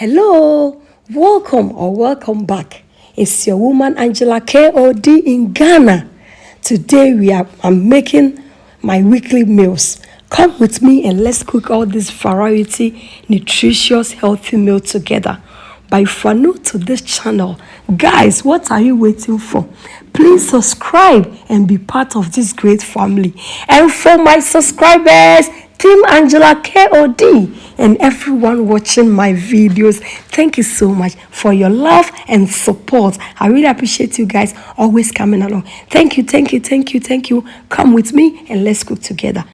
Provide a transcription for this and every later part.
Hello, welcome back. It's your woman Angela KOD in Ghana. Today I'm making my weekly meals. Come with me and let's cook all this variety, nutritious, healthy meal together. But if you are new to this channel, guys, what are you waiting for? Please subscribe and be part of this great family. And for my subscribers, Team Angela KOD, and everyone watching my videos, thank you so much for your love and support. I really appreciate you guys always coming along. Thank you. Come with me and let's cook together.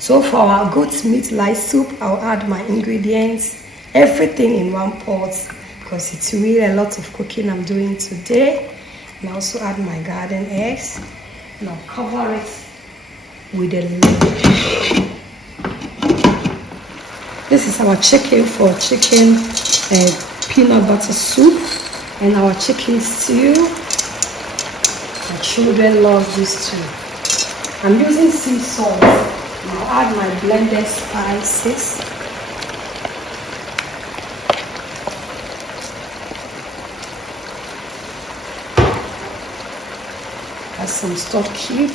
So for our goat meat lice soup, I'll add my ingredients, everything in one pot because it's really a lot of cooking I'm doing today. And I also add my garden eggs and I'll cover it with a lid. This is our chicken for chicken peanut butter soup and our chicken stew. My children love this too. I'm using sea salt. I'll add my blended spices. Add some stock cube.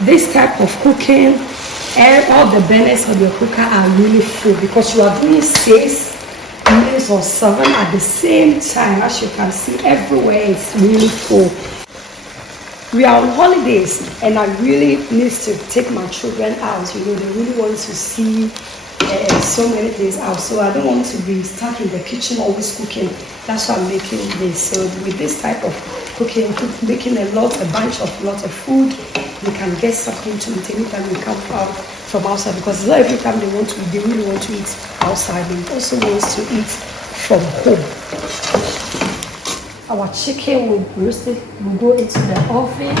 This type of cooking, and all the burners of your cooker are really full because you are doing 6 meals or 7 at the same time. As you can see, everywhere is really full. We are on holidays and I really need to take my children out. They really want to see so many things out. So I don't want to be stuck in the kitchen always cooking. That's why I'm making this. So with this type of cooking, making a lot of food, we can get something to eat anytime we come out from outside because not every time they really want to eat outside. They also want to eat from home. Our chicken will go into the oven.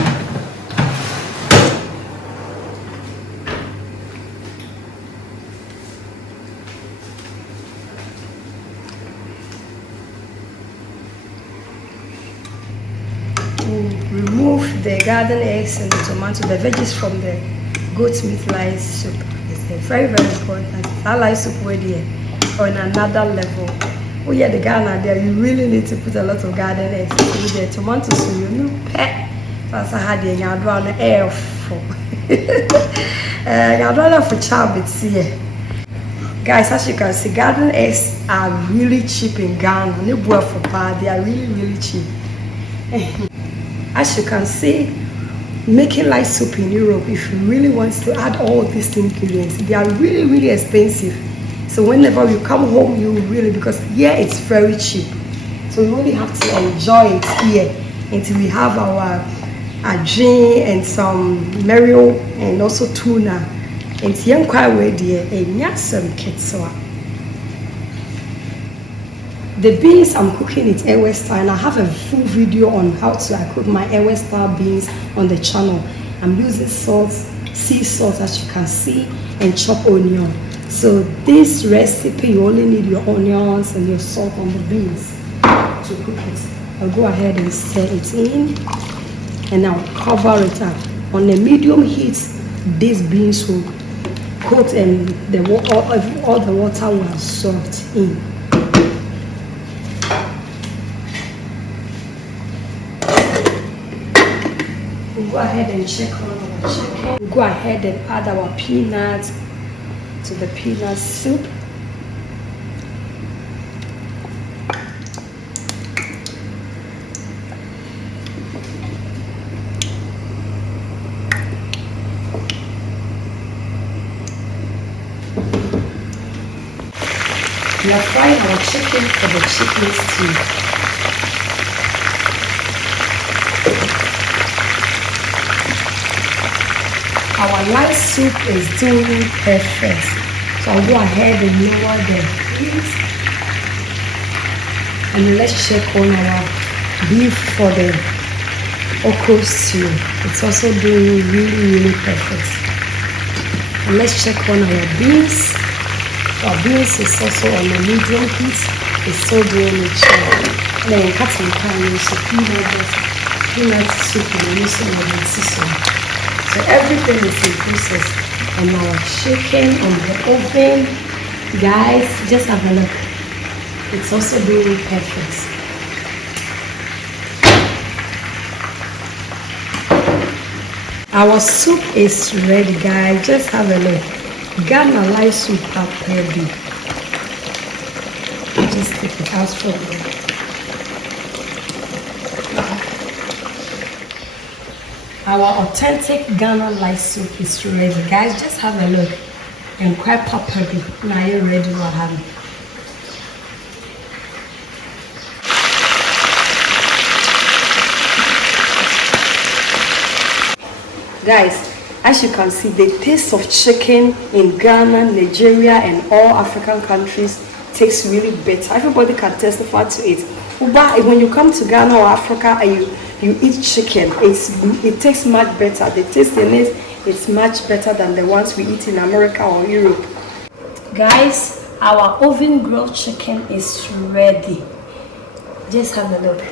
Remove the garden eggs and the tomato, the veggies from the goat meat lice soup. It's very important. That lice soup we're there on another level. Oh yeah, the Ghana there, you really need to put a lot of garden eggs with the tomatoes, so you know, that's a hard thing. I'd run air for. I'd rather for child it's here. Guys, as you can see, garden eggs are really cheap in Ghana. They are really cheap. As you can see, making lice soup in Europe, if you really want to add all these ingredients, they are really expensive. So whenever you come home, because here it's very cheap. So we really have to enjoy it here until we have our gin and some Mario and also tuna. And young quite dear and some ketsup. The beans I'm cooking it Ewe style, and I have a full video on how to cook my Ewe style beans on the channel. I'm using salt, sea salt as you can see, and chopped onion. So this recipe, you only need your onions and your salt on the beans to cook it. I'll go ahead and stir it in, and I'll cover it up. On a medium heat, these beans will cook and all the water will absorb in. We'll go ahead and check on our chicken. We'll go ahead and add our peanuts to the peanut soup. We are frying our chicken for the chicken stew. Our lice soup is doing perfect. So I'll go ahead and lower the heat. And let's check on our beef for the okra stew. It's also doing really perfect. And let's check on our beans. Our beans is also on a medium heat. It's still doing it well. And then cut some time so peanut soup and also the season. So everything is in process. And our chicken on the oven. Guys, just have a look. It's also doing perfect. Our soup is ready, guys. Just have a look. Ghana light soup up ready. Just take it out from there. Our authentic Ghana light soup is ready, guys. Just have a look. And quite peppery. Now you're ready to have it. Guys, as you can see, the taste of chicken in Ghana, Nigeria, and all African countries tastes really better. Everybody can testify to it. But when you come to Ghana or Africa and you eat chicken, it tastes much better. The taste in it is much better than the ones we eat in America or Europe. Guys, our oven grilled chicken is ready. Just have a look.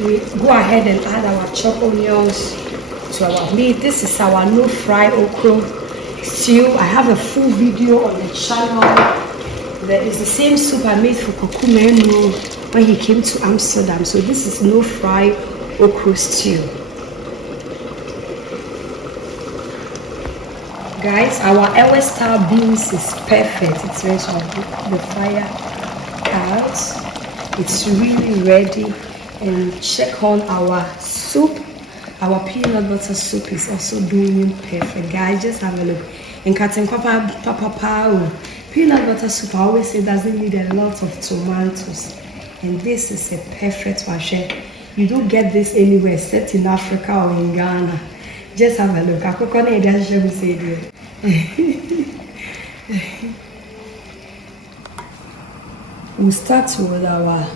We go ahead and add our chopped onions to our meat. This is our no fry okra stew. I have a full video on the channel. There is the same soup I made for Kokumenu when he came to Amsterdam. So this is no fry okra stew. Guys, our Ewe style beans is perfect. It's ready to the fire out. It's really ready. And check on our soup. Our peanut butter soup is also doing perfect, guys. Just have a look. And cutting papa peanut butter soup, I always say, doesn't need a lot of tomatoes. And this is a perfect one. You don't get this anywhere except in Africa or in Ghana. Just have a look. We'll start with our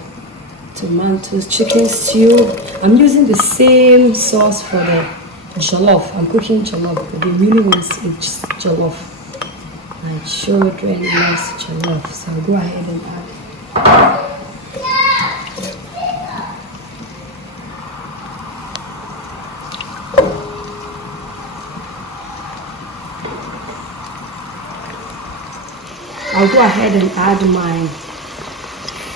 tomatoes, chicken stew. I'm using the same sauce for the jollof. I'm cooking jollof, but they really want it's jollof. My children loves jollof, so I'll go ahead and add it. I'll go ahead and add my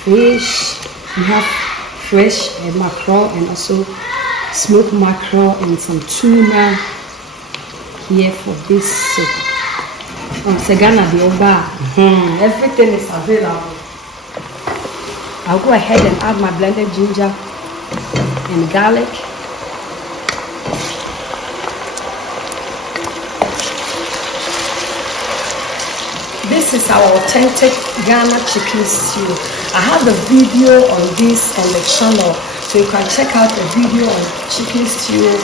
fish. We have fresh mackerel and also smoked mackerel and some tuna here for this soup. Everything is available. I'll go ahead and add my blended ginger and garlic. This is our authentic Ghana chicken stew. I have a video on this on the channel, so you can check out the video on chicken stew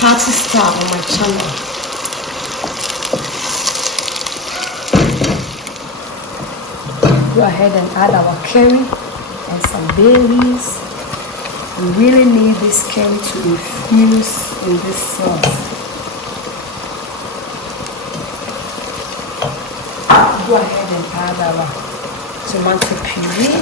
party style on my channel. Go ahead and add our curry and some bay leaves. We really need this curry to infuse in this sauce. Go ahead and add our tomato puree.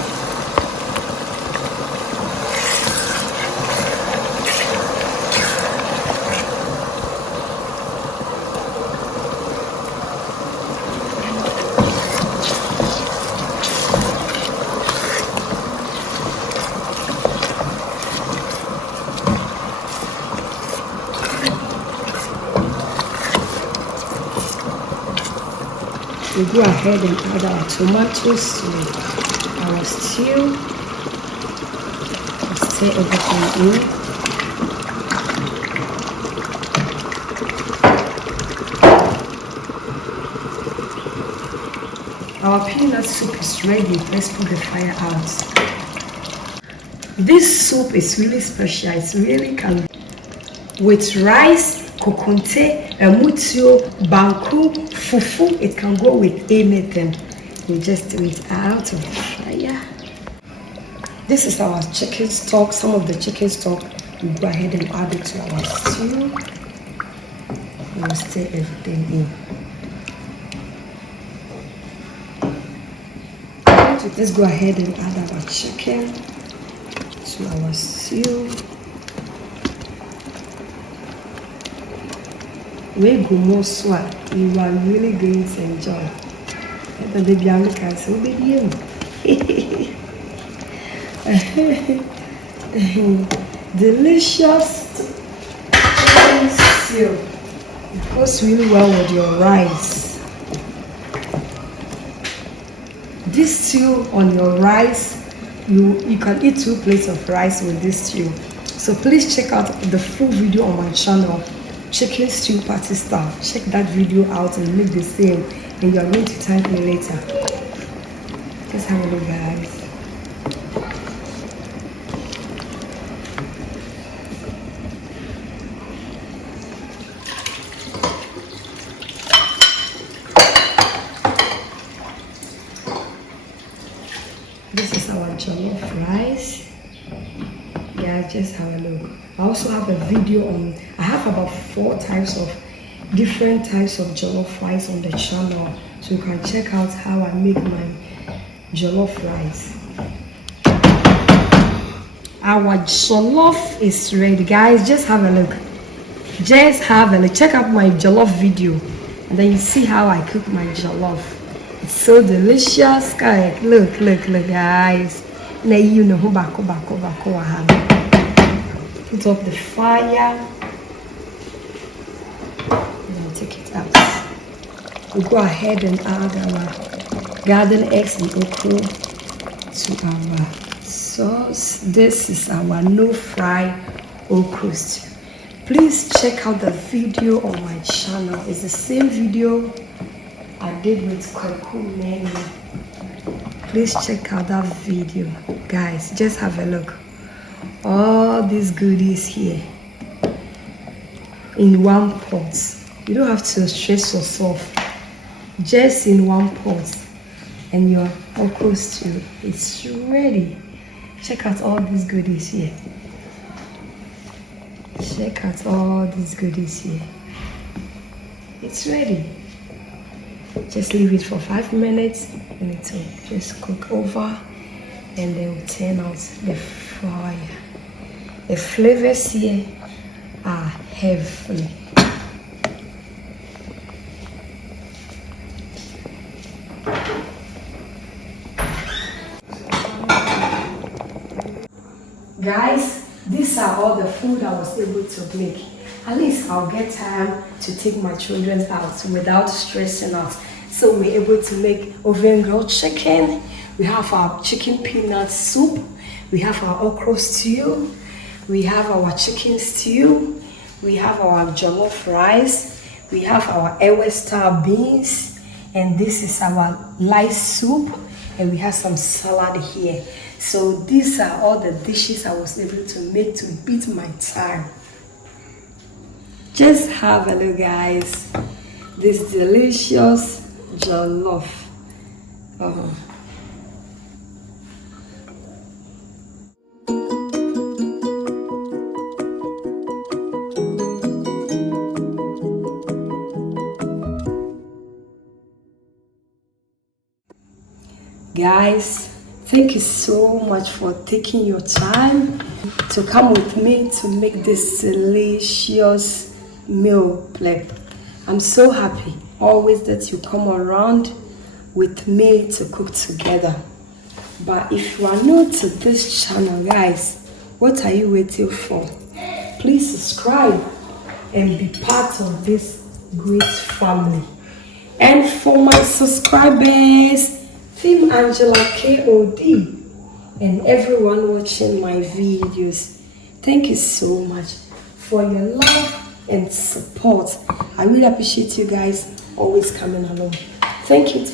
We go ahead and add our tomatoes to our stew. Stir everything in. Our peanut soup is ready. Let's put the fire out. This soup is really special. It's really can with rice kokunte, mutio, banku, fufu. It can go with anything. We just do it out of the fire. This is our chicken stock. Some of the chicken stock, we go ahead and add it to our stew. We'll stir everything in. Let's go ahead and add our chicken to our stew. We go more swat. You are really going to enjoy. The baby American so baby. Delicious stew. It goes really well with your rice. This stew on your rice, you can eat 2 plates of rice with this stew. So please check out the full video on my channel, Chicken Stew Party Style. Check that video out and make the same, and you are going to thank me later. Just have a look, guys. This is our jollof rice. Yeah, just have a look. I also have a video on, I have about 4 types of different types of jollof rice on the channel. So you can check out how I make my jollof rice. Our jollof is ready, guys. Just have a look. Just have a look. Check out my jollof video, and then you see how I cook my jollof. It's so delicious, guys. Look, guys. Now you know who bako. Put up the fire. And then take it out. We go ahead and add our garden eggs and okra to our sauce. This is our no-fry okra stew. Please check out the video on my channel. It's the same video I did with Kwaku menu. Please check out that video, guys. Just have a look. All these goodies here in one pot. You don't have to stress yourself. Just in one pot, and your okra stew is ready. Check out all these goodies here. Check out all these goodies here. It's ready. Just leave it for 5 minutes and it will just cook over, and then we'll turn out the fire. The flavors here are heavenly. Guys, these are all the food I was able to make. At least I'll get time to take my children out without stressing out. So we're able to make oven grilled chicken. We have our chicken peanut soup. We have our okra stew. We have our chicken stew. We have our jollof rice. We have our ewe star beans. And this is our light soup. And we have some salad here. So these are all the dishes I was able to make to beat my time. Just have a look, guys. This delicious jollof. Guys, thank you so much for taking your time to come with me to make this delicious meal prep. I'm so happy always that you come around with me to cook together. But if you are new to this channel, guys, what are you waiting for? Please subscribe and be part of this great family. And for my subscribers, Team Angela KOD, and everyone watching my videos, thank you so much for your love and support. I really appreciate you guys always coming along. Thank you.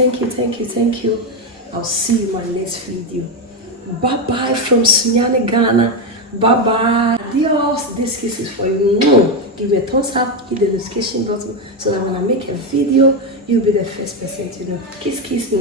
I'll see you in my next video. Bye bye from Sunyani, Ghana. Bye bye. Adios. This kiss is for you. Give me a thumbs up, hit the notification button so that when I make a video, you'll be the first person to know. Kiss, kiss.